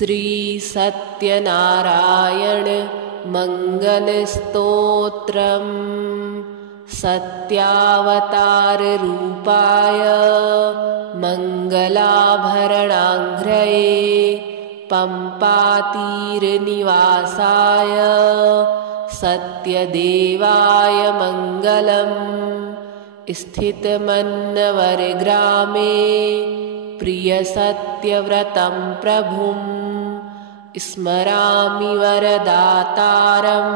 श्री सत्यनारायण मंगलस्तोत्रम् सत्यावतार रूपाय मंगलाभरणाङ्घ्रये पंपातीरनिवासाय सत्यदेवाय मंगलम्। स्थितमन्नवरग्रामे प्रियसत्यव्रतं प्रभुं स्मरामि वरदातारं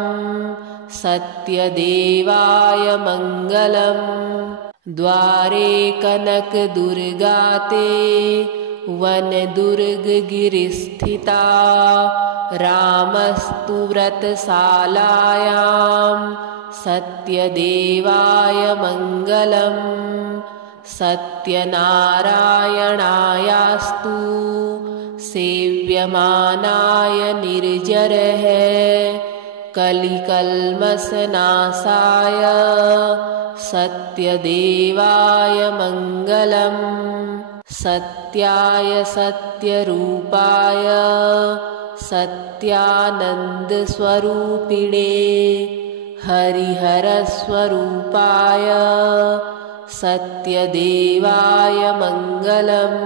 सत्यदेवाय मंगलम्। द्वारे कनकदुर्गाते वनदुर्गगिरिस्थिता रामस्तु व्रतशालायां सत्यदेवाय मंगलम्। सत्यनारायणायास्तु सेव्यमानाय निर्जरः कलिकल्मषनाशाय सत्यदेवाय मंगलम्। सत्याय सत्यरूपाय सत्यानन्दस्वरूपिणे हरिहरस्वरूपाय सत्यदेवाय मंगलम्।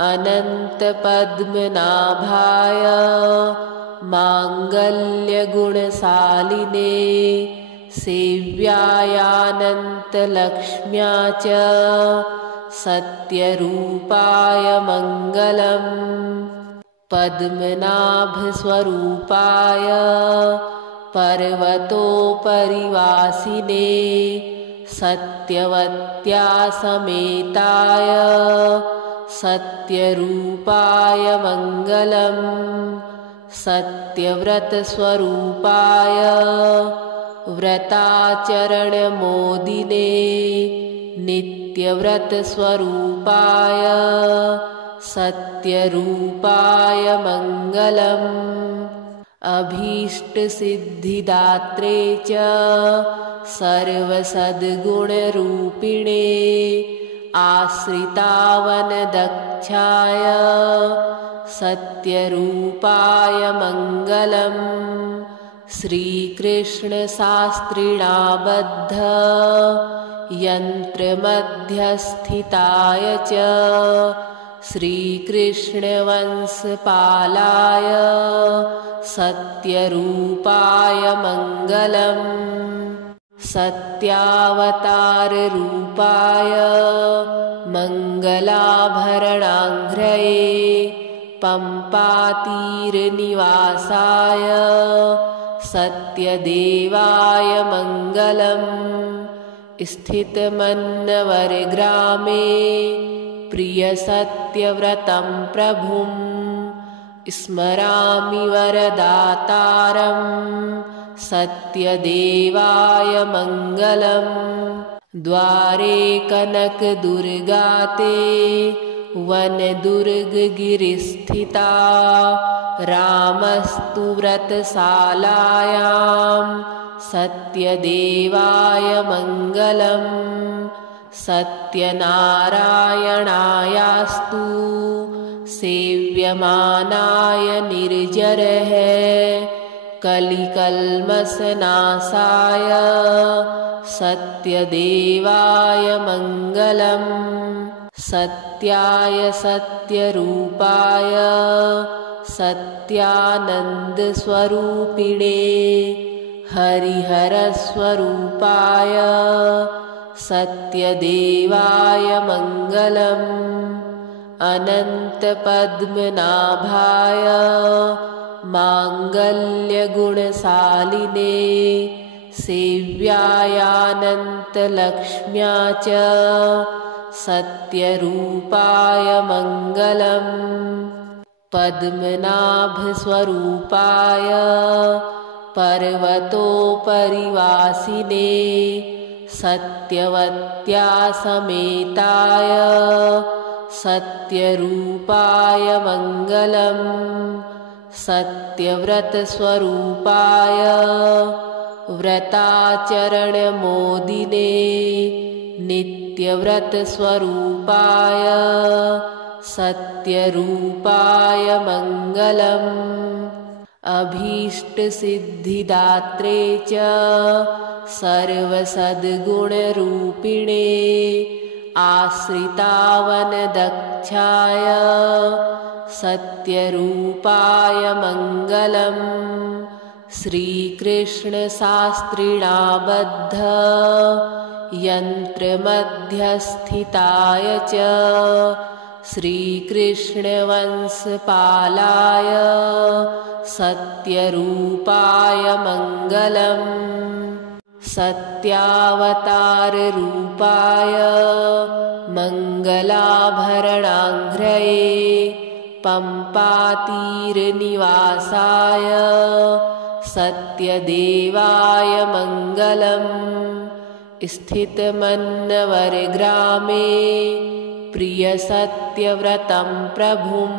अनन्तपद्मनाभाय माङ्गल्यगुणशालिने सेव्यायानन्तलक्ष्म्या च सत्यरूपाय मंगलम्। पद्मनाभस्वरूपाय पर्वतोपरिवासिने सत्यवत्या समेताय सत्यरूपाय मंगलम्। सत्यव्रतस्वरूपाय व्रताचरणमोदिने नित्यव्रतस्वरूपाय सत्यरूपाय मंगलम्। अभीष्टसिद्धिदात्रे च सर्वसद्गुणरूपिणे आश्रितावनदक्षाय सत्यरूपाय मंगलम्। श्रीकृष्णशास्त्रिणाबद्ध यन्त्रमध्यस्थिताय च श्रीकृष्णवंशपालाय सत्यरूपाय मंगलम्। सत्यावतार रूपाय मंगलाभरणाङ्घ्रये पंपातीरनिवासाय सत्यदेवाय मंगलम्। स्थितमन्नवरग्रामे प्रियसत्यव्रतं प्रभुं स्मरामि वरदातारं सत्यदेवाय मंगलम्। द्वारे कनकदुर्गाते वनदुर्गगिरिस्थिता रामस्तु व्रतशालायां सत्यदेवाय मंगलम्। सत्यनारायणायास्तु सेव्यमानाय निर्जरः कलिकल्मषनाशाय सत्यदेवाय मंगलम्। सत्याय सत्यरूपाय सत्यानन्दस्वरूपिणे हरिहरस्वरूपाय सत्यदेवाय मंगलम्। अनन्तपद्मनाभाय माङ्गल्यगुणशालिने सेव्यायानन्तलक्ष्म्या च सत्यरूपाय मंगलम्। पद्मनाभस्वरूपाय पर्वतोपरिवासिने सत्यवत्या समेताय सत्यरूपाय मंगलम्। सत्यव्रतस्वरूपाय व्रताचरणमोदिने नित्यव्रतस्वरूपाय सत्यरूपाय मङ्गलम् अभीष्टसिद्धिदात्रे च सर्वसद्गुणरूपिणे आश्रितावनदक्षाय सत्यरूपाय मङ्गलम् श्रीकृष्णशास्त्रिणाबद्ध यन्त्रमध्यस्थिताय च श्रीकृष्णवंशपालाय सत्यरूपाय मङ्गलम् सत्यावताररूपाय मङ्गलाभरणाङ्घ्रये पम्पातीरनिवासाय सत्यदेवाय मङ्गलम् स्थितमन्नवरग्रामे प्रियसत्यव्रतं प्रभुं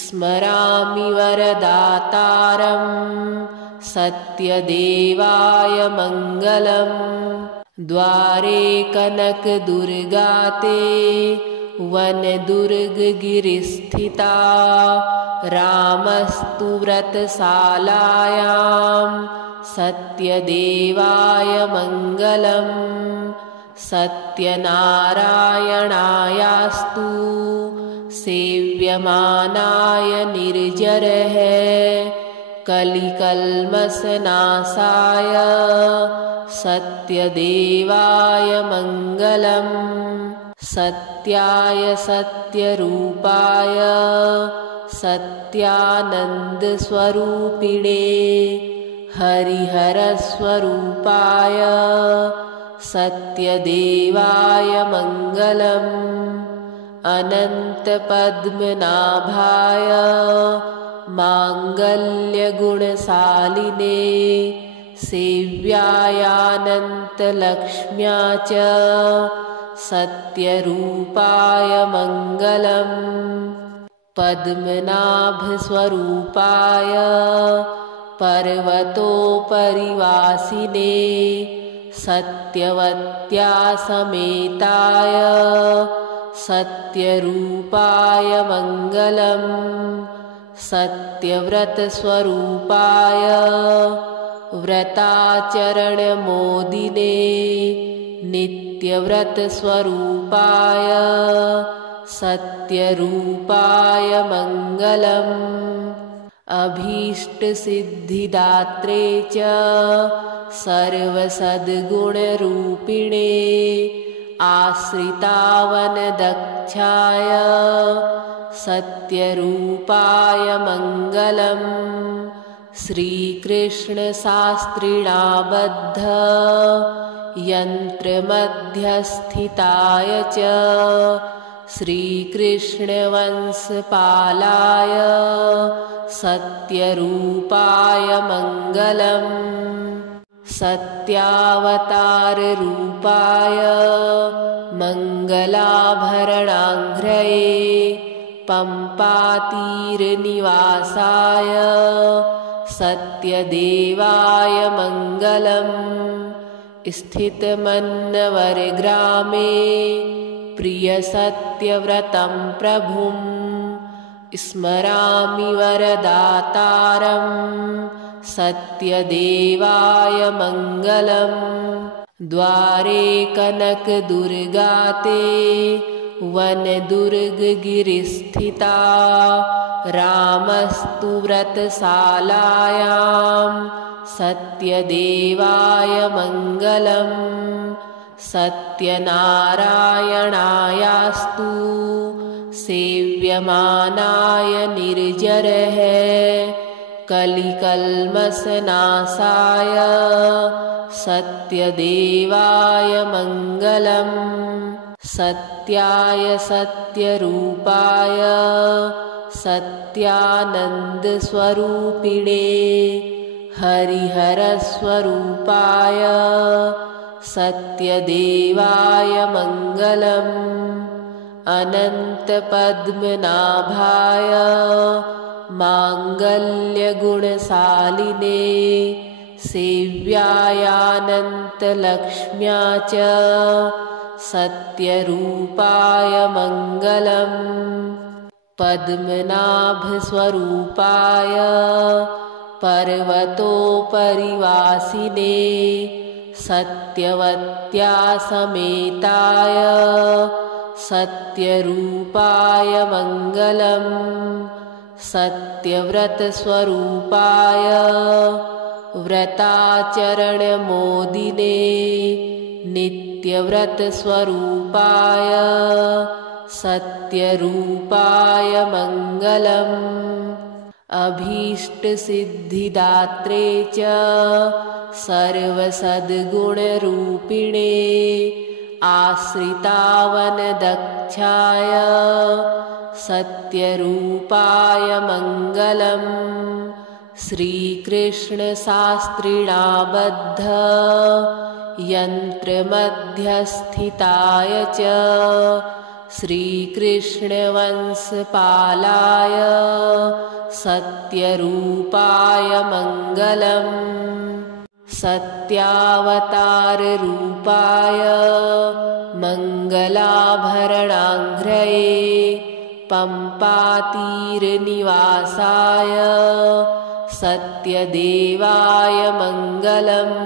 स्मरामि वरदातारं सत्यदेवाय मङ्गलम् द्वारे कनकदुर्गाते वनदुर्गगिरिस्थिता रामस्तु व्रतशालायां सत्यदेवाय मङ्गलम् सत्यनारायणायास्तु सेव्यमानाय निर्जरः कलिकल्मषनाशाय सत्यदेवाय मङ्गलम् सत्याय सत्यरूपाय सत्यानन्दस्वरूपिणे हरिहरस्वरूपाय सत्यदेवाय मङ्गलम् अनन्तपद्मनाभाय माङ्गल्यगुणशालिने सेव्यायानन्तलक्ष्म्या च सत्यरूपाय मङ्गलम् पद्मनाभस्वरूपाय पर्वतोपरिवासिने सत्यवत्या समेताय सत्यरूपाय मङ्गलम् सत्यव्रतस्वरूपाय व्रताचरणमोदिने नित्यव्रतस्वरूपाय सत्यरूपाय मङ्गलम् अभीष्टसिद्धिदात्रे च सर्वसद्गुणरूपिणे आश्रितावनदक्षाय सत्यरूपाय मङ्गलम् श्रीकृष्णशास्त्रिणाबद्ध यन्त्रमध्यस्थिताय च श्रीकृष्णवंशपालाय सत्यरूपाय मङ्गलम् सत्यावताररूपाय मङ्गलाभरणाङ्घ्रये पम्पातीरनिवासाय सत्यदेवाय मङ्गलम् स्थितमन्नवरग्रामे प्रियसत्यव्रतं प्रभुं स्मरामि वरदातारं सत्यदेवाय मङ्गलम् द्वारे कनकदुर्गाते वनदुर्गगिरिस्थिता रामस्तु व्रतशालायां सत्यदेवाय मङ्गलम् सत्यनारायणायास्तु सेव्यमानाय निर्जरः कलिकल्मषनाशाय सत्यदेवाय मङ्गलम् सत्याय सत्यरूपाय सत्यानन्दस्वरूपिणे हरिहरस्वरूपाय सत्यदेवाय मङ्गलम् अनन्तपद्मनाभाय माङ्गल्यगुणशालिने सेव्यायानन्तलक्ष्म्या च सत्यरूपाय मङ्गलम् पद्मनाभस्वरूपाय पर्वतोपरिवासिने सत्यवत्या समेताय सत्यरूपाय मङ्गलम् सत्यव्रतस्वरूपाय व्रताचरणमोदिने नित्यव्रतस्वरूपाय सत्यरूपाय मङ्गलम् अभीष्टसिद्धिदात्रे च सर्वसद्गुणरूपिणे आश्रितावनदक्षाय सत्यरूपाय मङ्गलम् श्रीकृष्णशास्त्रिणाबद्ध यन्त्रमध्यस्थिताय च श्रीकृष्णवंशपालाय सत्यरूपाय मङ्गलम् सत्यावताररूपाय मङ्गलाभरणाङ्घ्रये पम्पातीरनिवासाय सत्यदेवाय मङ्गलम्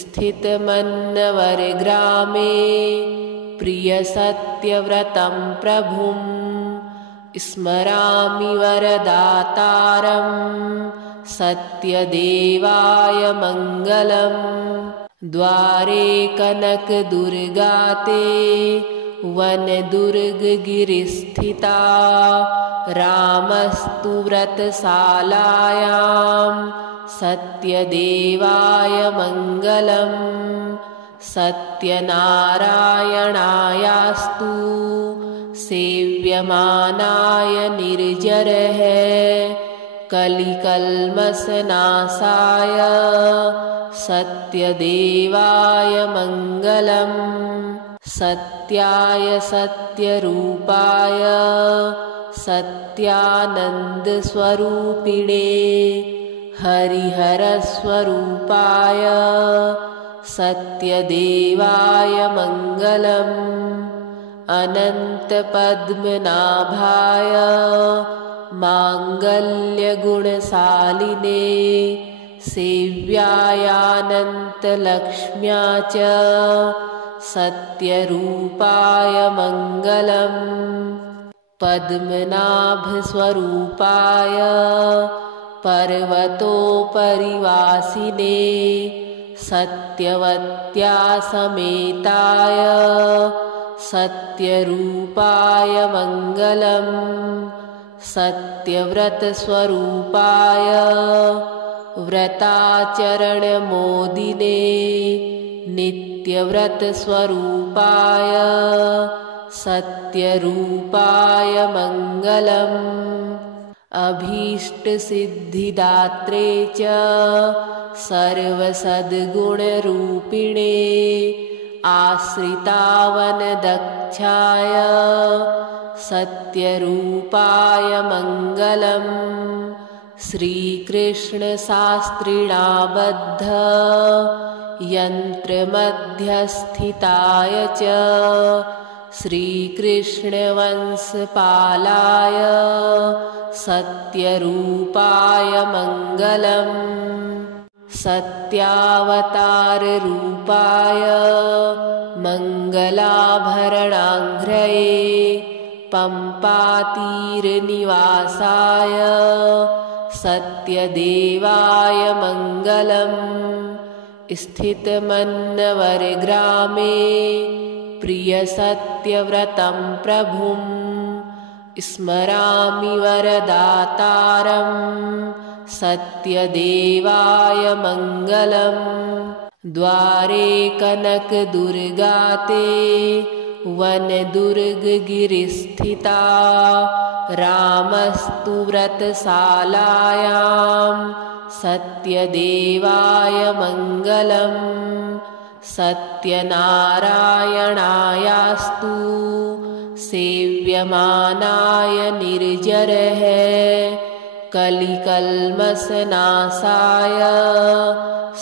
स्थितमन्नवरग्रामे प्रियसत्यव्रतं प्रभुं स्मरामि वरदातारं सत्यदेवाय मङ्गलम् द्वारे कनकदुर्गाते वनदुर्गगिरिस्थिता रामस्तु व्रतशालायां सत्यदेवाय मङ्गलम् सत्यनारायणायास्तु सेव्यमानाय निर्जरः कलिकल्मषनाशाय सत्यदेवाय मङ्गलम् सत्याय सत्यरूपाय सत्यानन्दस्वरूपिणे हरिहरस्वरूपाय सत्यदेवाय मङ्गलम् अनन्तपद्मनाभाय माङ्गल्यगुणशालिने सेव्यायानन्तलक्ष्म्या च सत्यरूपाय मङ्गलम् पद्मनाभस्वरूपाय पर्वतोपरिवासिने सत्यवत्या समेताय सत्यरूपाय मङ्गलम् सत्यव्रतस्वरूपाय व्रताचरणमोदिने नित्यव्रतस्वरूपाय सत्यरूपाय मङ्गलम् अभीष्टसिद्धिदात्रे च सर्वसद्गुणरूपिणे आश्रितावनदक्षाय सत्यरूपाय मङ्गलम् श्रीकृष्णशास्त्रिणाबद्ध यन्त्रमध्यस्थिताय च श्रीकृष्णवंशपालाय सत्यरूपाय मङ्गलम् सत्यावताररूपाय मङ्गलाभरणाङ्घ्रये पम्पातीरनिवासाय सत्यदेवाय मङ्गलम् स्थितमन्नवरग्रामे प्रियसत्यव्रतं प्रभुं स्मरामि वरदातारं सत्यदेवाय मङ्गलम् द्वारे कनकदुर्गाते वनदुर्गगिरिस्थिता रामस्तु व्रतशालायां सत्यदेवाय मङ्गलम् सत्यनारायणायास्तु सेव्यमानाय निर्जरः कलिकल्मषनाशाय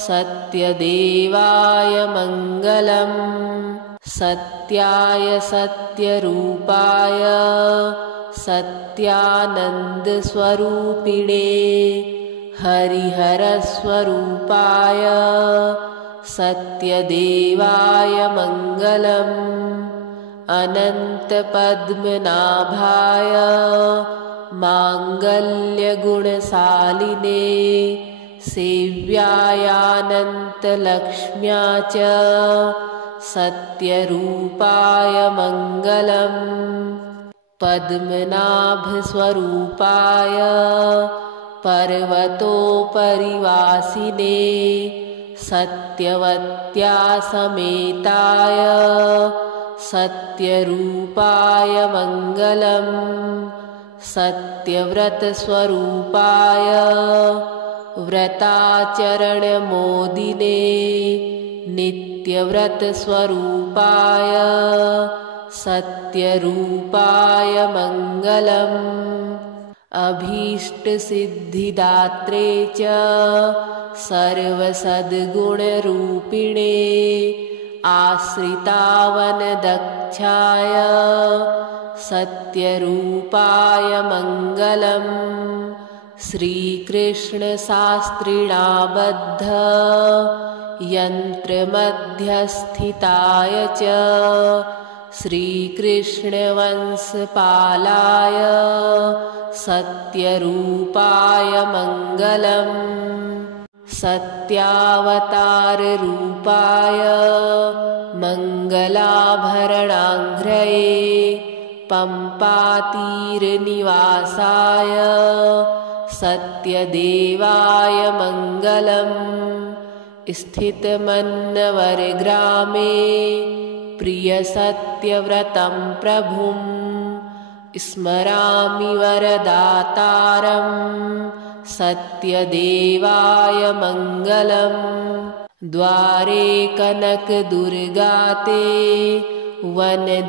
सत्यदेवाय मङ्गलम् सत्याय सत्यरूपाय सत्यानन्दस्वरूपिणे हरिहरस्वरूपाय सत्यदेवाय मङ्गलम् अनन्तपद्मनाभाय माङ्गल्यगुणशालिने सेव्यायानन्तलक्ष्म्या च सत्यरूपाय मङ्गलम् पद्मनाभस्वरूपाय पर्वतोपरिवासिने सत्यवत्या समेताय सत्यरूपाय मङ्गलम् सत्यव्रतस्वरूपाय व्रताचरणमोदिने नित्यव्रतस्वरूपाय सत्यरूपाय मङ्गलम् अभीष्टसिद्धिदात्रे च सर्वसद्गुणरूपिणे आश्रितावनदक्षाय सत्यरूपाय मङ्गलम् श्रीकृष्णशास्त्रिणाबद्ध यन्त्रमध्यस्थिताय च श्रीकृष्णवंशपालाय सत्यरूपाय मङ्गलम् सत्यावताररूपाय मङ्गलाभरणाङ्घ्रये पम्पातीरनिवासाय सत्यदेवाय मङ्गलम् स्थितमन्नवरग्रामे प्रियसत्यव्रतं प्रभुं स्मरामि वरदातारं सत्यदेवाय मङ्गलम् द्वारे कनकदुर्गाते वनदुर्गगिरिस्थिता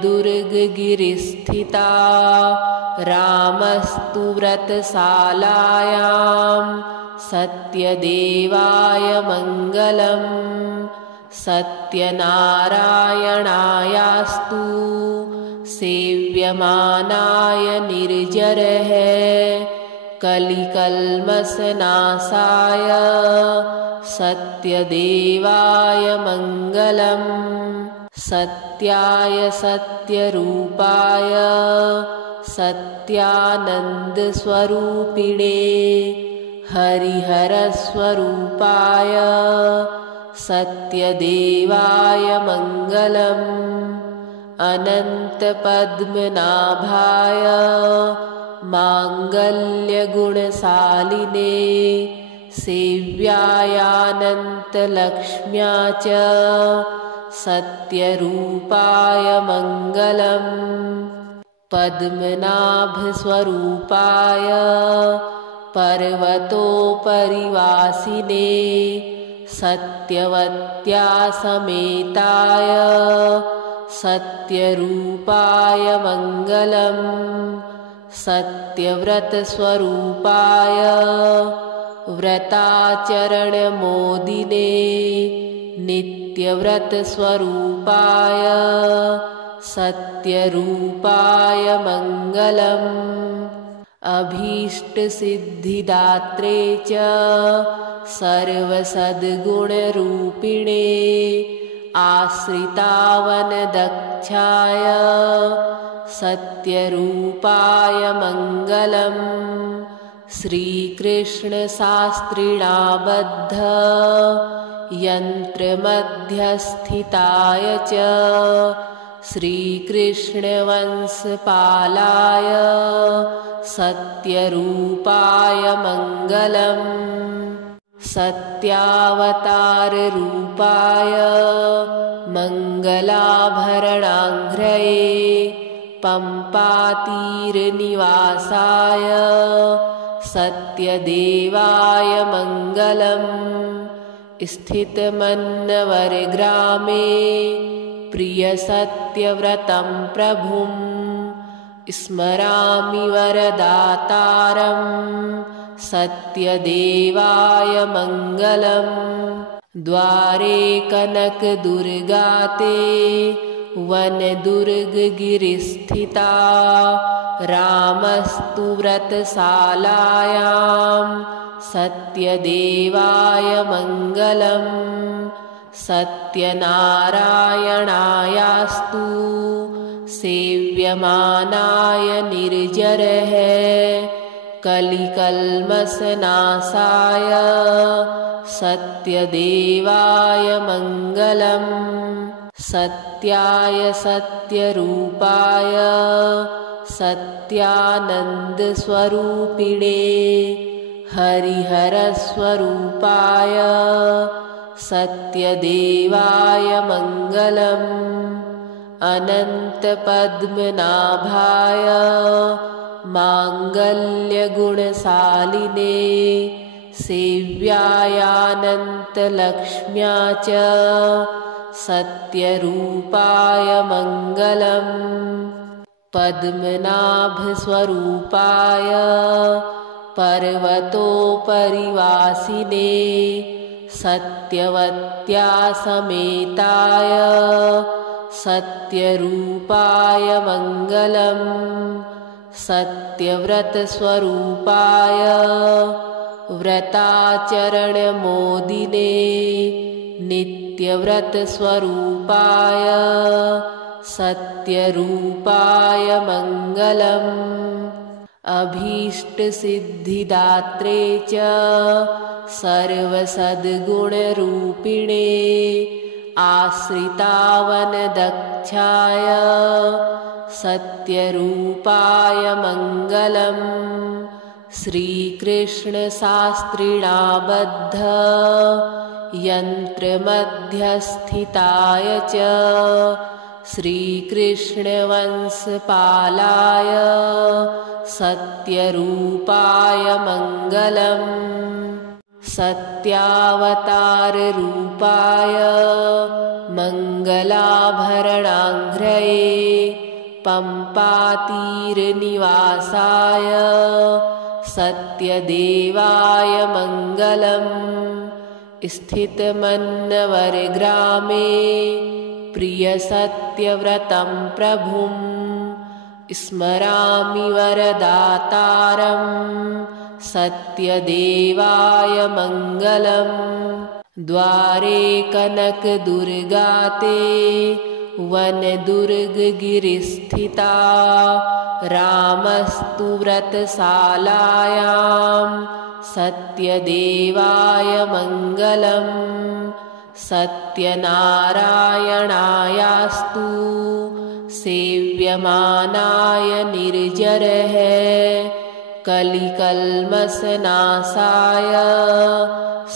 रामस्तु व्रतशालायां सत्यदेवाय मङ्गलम् सत्यनारायणायास्तु सेव्यमानाय निर्जरः कलिकल्मषनाशाय सत्यदेवाय मङ्गलम् सत्याय सत्यरूपाय सत्यानन्दस्वरूपिणे हरिहरस्वरूपाय सत्यदेवाय मङ्गलम् अनन्तपद्मनाभाय माङ्गल्यगुणशालिने सेव्यायानन्तलक्ष्म्या च सत्यरूपाय मङ्गलम् पद्मनाभस्वरूपाय पर्वतोपरिवासिने सत्यवत्या समेताय सत्यरूपाय मङ्गलम् सत्यव्रतस्वरूपाय व्रताचरणमोदिने नित्यव्रतस्वरूपाय सत्यरूपाय मङ्गलम् अभीष्टसिद्धिदात्रे च सर्वसद्गुणरूपिणे आश्रितावनदक्षाय सत्यरूपाय मङ्गलम् श्रीकृष्णशास्त्रिणाबद्ध यन्त्रमध्यस्थिताय च श्रीकृष्णवंशपालाय सत्यरूपाय मङ्गलम् सत्यावताररूपाय मङ्गलाभरणाङ्घ्रये पम्पातीरनिवासाय सत्यदेवाय मङ्गलम् स्थितमन्नवरग्रामे प्रियसत्यव्रतं प्रभुं स्मरामि वरदातारं सत्यदेवाय मङ्गलम् द्वारे कनकदुर्गाते वनदुर्गगिरिस्थिता रामस्तु व्रतशालायां सत्यदेवाय मङ्गलम् सत्यनारायणायास्तु सेव्यमानाय निर्जरः कलिकल्मषनाशाय सत्यदेवाय मङ्गलम् सत्याय सत्यरूपाय सत्यानन्दस्वरूपिणे हरिहरस्वरूपाय सत्यदेवाय मङ्गलम् अनन्तपद्मनाभाय माङ्गल्यगुणशालिने सेव्यायानन्तलक्ष्म्या च सत्यरूपाय मङ्गलम् पद्मनाभस्वरूपाय पर्वतोपरिवासिने सत्यवत्या समेताय सत्यरूपाय मङ्गलम् सत्यव्रतस्वरूपाय व्रताचरणमोदिने नित्यव्रतस्वरूपाय सत्यरूपाय मङ्गलम् अभीष्टसिद्धिदात्रे च सर्वसद्गुणरूपिणे आश्रितावनदक्षाय सत्यरूपाय मङ्गलम् श्रीकृष्णशास्त्रिणाबद्ध यन्त्रमध्यस्थिताय च श्रीकृष्णवंशपालाय सत्यरूपाय मङ्गलम् सत्यावताररूपाय मङ्गलाभरणाङ्घ्रये पम्पातीरनिवासाय सत्यदेवाय मङ्गलम् स्थितमन्नवरग्रामे प्रियसत्यव्रतं प्रभुं स्मरामि वरदातारं सत्यदेवाय मङ्गलम् द्वारे कनकदुर्गाते वनदुर्गगिरिस्थिता रामस्तु व्रतशालायां सत्यदेवाय मङ्गलम् सत्यनारायणायास्तु सेव्यमानाय निर्जरः कलिकल्मषनाशाय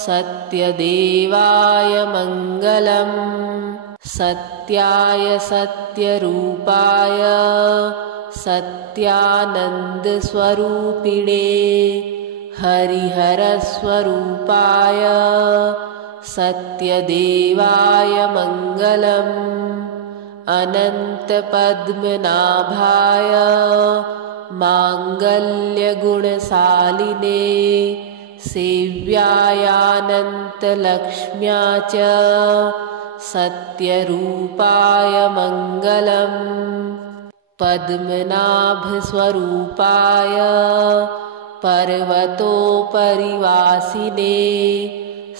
सत्यदेवाय मङ्गलम् सत्याय सत्यरूपाय सत्यानन्दस्वरूपिणे हरिहरस्वरूपाय सत्यदेवाय मङ्गलम् अनन्तपद्मनाभाय माङ्गल्यगुणशालिने सेव्यायानन्तलक्ष्म्या च सत्यरूपाय मङ्गलम् पद्मनाभस्वरूपाय पर्वतोपरिवासिने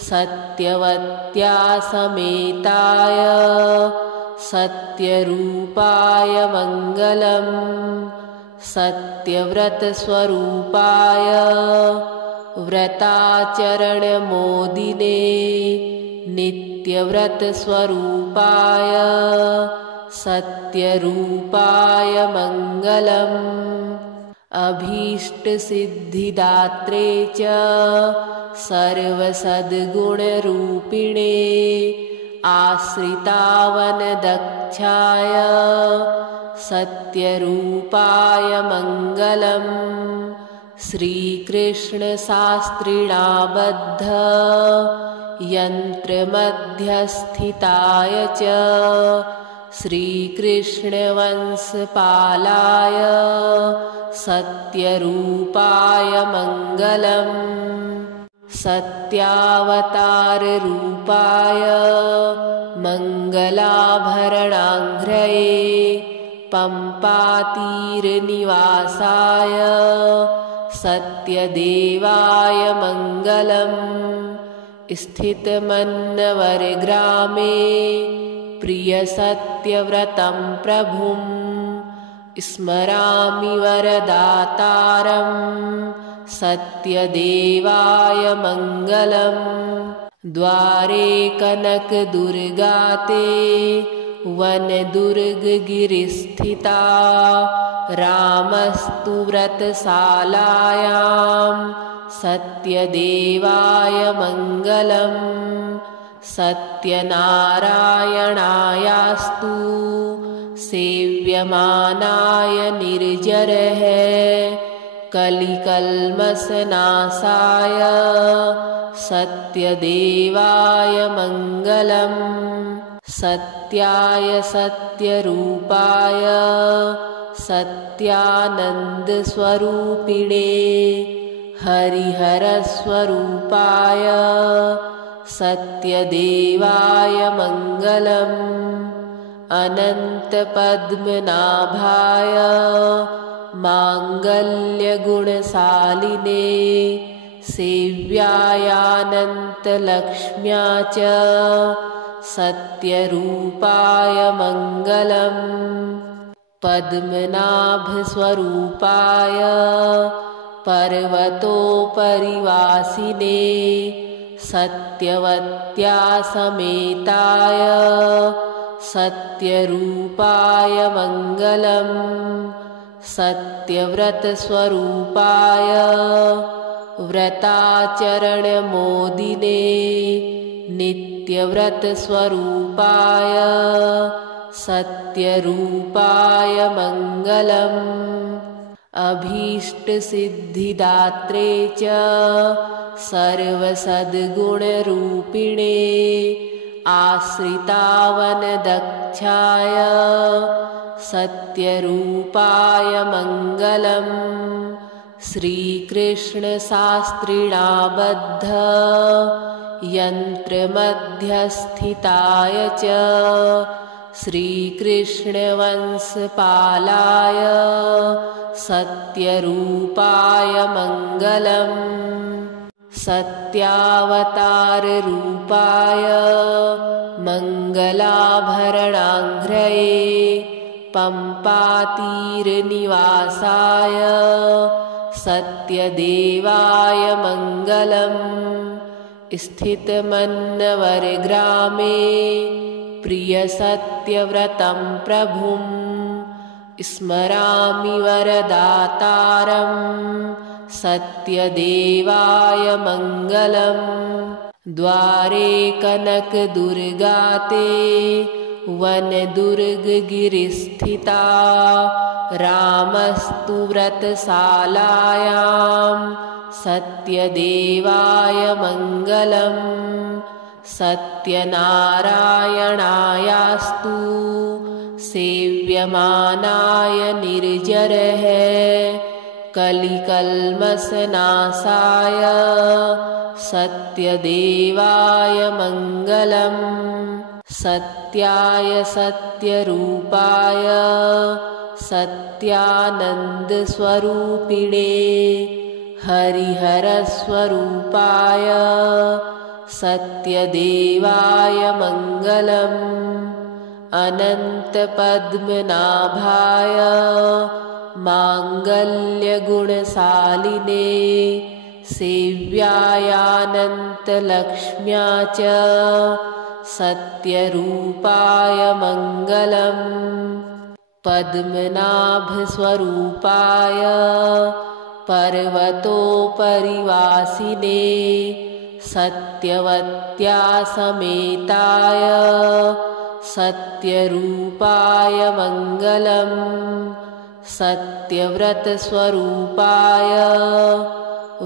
सत्यवत्या समेताय सत्यरूपाय मङ्गलम् सत्यव्रतस्वरूपाय व्रताचरणमोदिने नित्यव्रतस्वरूपाय सत्यरूपाय मङ्गलम् अभीष्टसिद्धिदात्रे च सर्वसद्गुणरूपिणे आश्रितावनदक्षाय सत्यरूपाय मङ्गलम् श्रीकृष्णशास्त्रिणाबद्ध यन्त्रमध्यस्थिताय च श्रीकृष्णवंशपालाय सत्यरूपाय मङ्गलम् सत्यावताररूपाय मङ्गलाभरणाङ्घ्रये पम्पातीरनिवासाय सत्यदेवाय मङ्गलम्। स्थितमन्नवरग्रामे प्रियसत्यव्रतं प्रभुं स्मरामि वरदातारं सत्यदेवाय मङ्गलम्। द्वारे कनकदुर्गाते वनदुर्गगिरिस्थिता रामस्तु व्रतशालायां सत्यदेवाय मङ्गलम्। सत्यनारायणायास्तु सेव्यमानाय निर्जरः कलिकल्मषनाशाय सत्यदेवाय मङ्गलम्। सत्याय सत्यरूपाय सत्यानन्दस्वरूपिणे हरिहरस्वरूपाय सत्यदेवाय मङ्गलम्। अनन्तपद्मनाभाय माङ्गल्यगुणशालिने सेव्यायानन्तलक्ष्म्या च सत्यरूपाय मङ्गलम्। पद्मनाभस्वरूपाय पर्वतोपरिवासिने सत्यवत्या समेताय सत्यरूपाय मङ्गलम्। सत्यव्रतस्वरूपाय व्रताचरणमोदिने नित्यव्रतस्वरूपाय सत्यरूपाय मङ्गलम्। अभीष्टसिद्धिदात्रे च सर्वसद्गुणरूपिणे आश्रितावनदक्षाय सत्यरूपाय मङ्गलम्। श्रीकृष्णशास्त्रिणाबद्ध यन्त्रमध्यस्थिताय च श्रीकृष्णवंशपालाय सत्यरूपाय मङ्गलम्। सत्यावताररूपाय मङ्गलाभरणाङ्घ्रये पम्पातीरनिवासाय सत्यदेवाय मङ्गलम्। स्थितमन्नवरग्रामे प्रियसत्यव्रतं प्रभुं स्मरामि वरदातारं सत्यदेवाय मङ्गलम्। द्वारे कनकदुर्गाते वनदुर्गगिरिस्थिता रामस्तु व्रतशालायां सत्यदेवाय मङ्गलम्। सत्यनारायणायास्तु सेव्यमानाय निर्जरः कलिकल्मषनाशाय सत्यदेवाय मङ्गलम्। सत्याय सत्यरूपाय सत्यानन्दस्वरूपिणे हरिहरस्वरूपाय सत्यदेवाय मङ्गलम्। अनन्तपद्मनाभाय माङ्गल्यगुणशालिने सेव्यायानन्तलक्ष्म्या च सत्यरूपाय मङ्गलम्। पद्मनाभस्वरूपाय पर्वतोपरिवासिने सत्यवत्या समेताय सत्यरूपाय मङ्गलम्। सत्यव्रतस्वरूपाय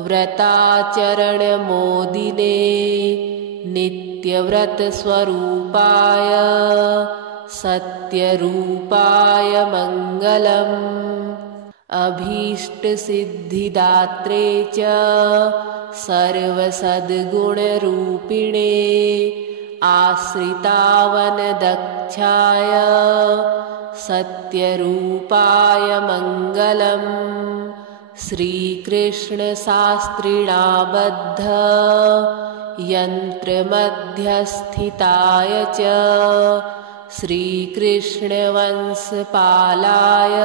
व्रताचरणमोदिने नित्यव्रतस्वरूपाय सत्यरूपाय मङ्गलम्। अभीष्टसिद्धिदात्रे च सर्वसद्गुणरूपिणे आश्रितावनदक्षाय सत्यरूपाय मङ्गलम् श्रीकृष्णशास्त्रिणाबद्ध यन्त्रमध्यस्थिताय च श्रीकृष्णवंशपालाय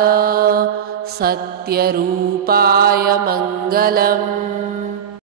सत्यरूपाय मङ्गलम्।